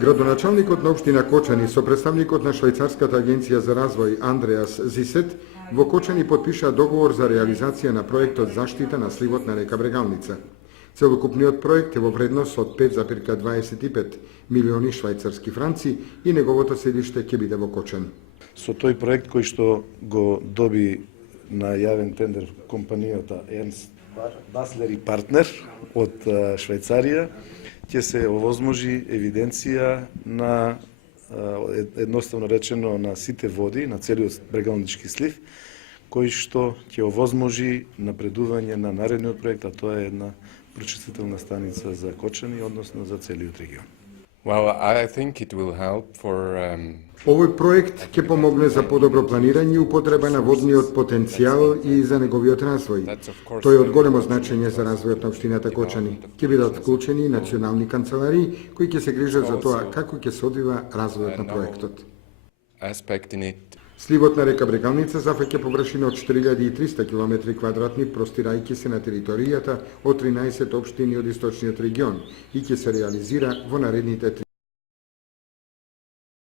Градоначалникот на општина Кочани со представникот на Швајцарската агенција за развој Андреас Зисет во Кочани потпишаа договор за реализација на проектот заштита на сливот на река Брегалница. Целокупниот проект е во вредност од 5,25 милиони швајцарски франци и неговото седиште ќе биде во Кочани. Со тој проект кој што го доби на јавен тендер компанијата Ernst Basler и партнер од Швајцарија, ќе се овозможи евиденција на, едноставно речено, на сите води, на целиот брегалнички слив, кој што ќе овозможи напредување на наредниот проект, а тоа е една прочистителна станица за Кочани, односно за целиот регион. Well, I think it will help for Овој проект ќе помогне за подобро планирање и употреба на водниот потенцијал и за неговиот развој. Тој е од големо значење за развојот на општината Кочани. Ќе бидат вклучени национални канцеларии кои ќе се грижат за тоа како ќе се одвива развојот на проектот. aspect in it. Сливот на река Брегалница зафаќа површина од 4300 км2, простирајќи се на територијата од 13 општини од источниот регион и ќе се реализира во наредните